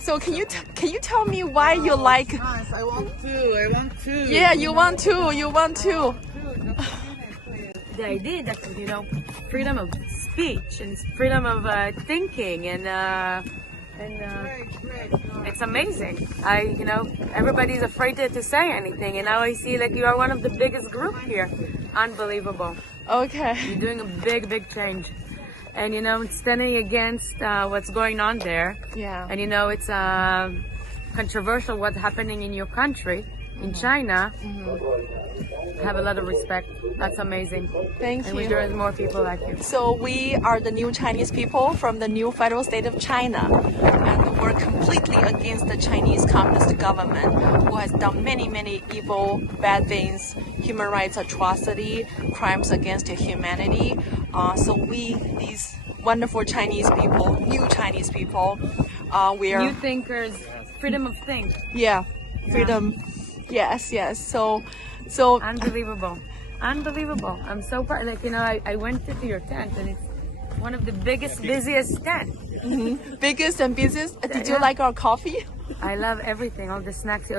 So can you tell me why you like? Yes, I want to. Yeah, you want to. You want to. The idea that freedom of speech and freedom of thinking and it's amazing. Everybody's afraid to say anything, and now I see like you are one of the biggest group here. Unbelievable. Okay. You're doing a big change, and standing against what's going on there. Yeah. And it's controversial what's happening in your country, in China. I have a lot of respect. That's amazing. Thank And you. we there is more people like you. So we are the new Chinese people from the new federal state of China, and we're completely against the Chinese communist government, who has done many evil, bad things, human rights atrocity, crimes against humanity. So we, these wonderful Chinese people, new Chinese people, we are New thinkers, freedom of think. yeah, freedom. Yes. So Unbelievable. I'm so proud. I went to your tent, and it's one of the biggest, busiest tent. biggest and busiest. Did you like our coffee? I love everything, all the snacks.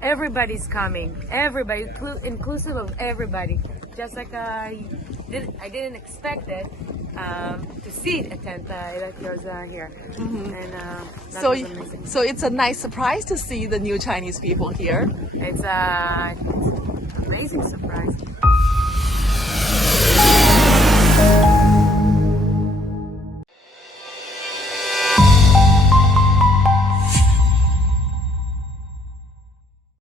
Everybody's coming. Everybody, inclusive of everybody. Just like I didn't expect it to see a tent like yours here. And that was amazing. So it's a nice surprise to see the new Chinese people here. It's an amazing surprise.